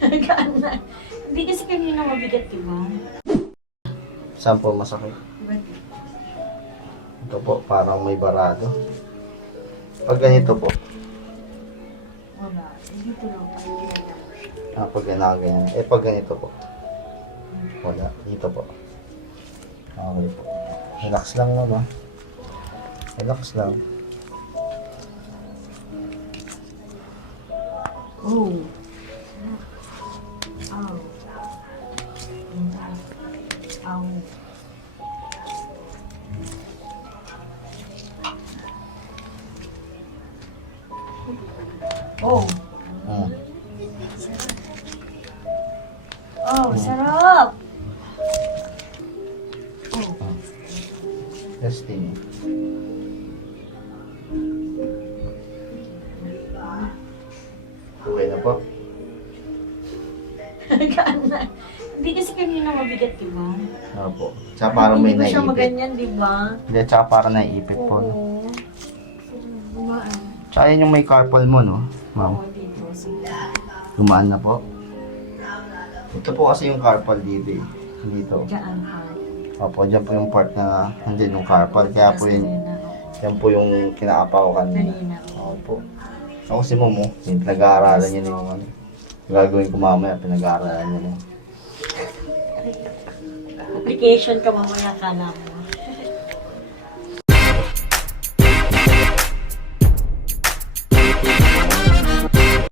Gaan na. Hindi kasi kanina mabigat, diba? Saan po masakit? Ito po, parang may barado. Pag ganito po. Wala. Dito lang. Pag ganyan. Pag ganito po. Wala. Dito po. Okay po. Relax lang naman. Relax lang. Oh. Ow. Ow. Oh. Oh, sarap. Oh. Testing. Okay na po. Gaan na. Hindi kasi kanina mabigat, diba? Opo. Tsaka parang may Hindi ko siya naiipit. maganyan, diba? Hindi, tsaka parang naiipit po. No? Oo. Gumaan. Tsaka yun yung may carpal mo, no? Ma'am. Oo, dito. Sige. Gumaan na po. Ito po kasi yung carpal dito eh. Dito. Gaan ha. Opo, dyan po yung part na hindi yung carpal. Kaya po yun, yan po yung kinaapaw ko kanina. Kanina. Opo. Ako si Momo, yung pinag-aaralan niya yung ano. Gagawin ko mamaya, pinag-aaralan niya. Application ka mamaya ka namin.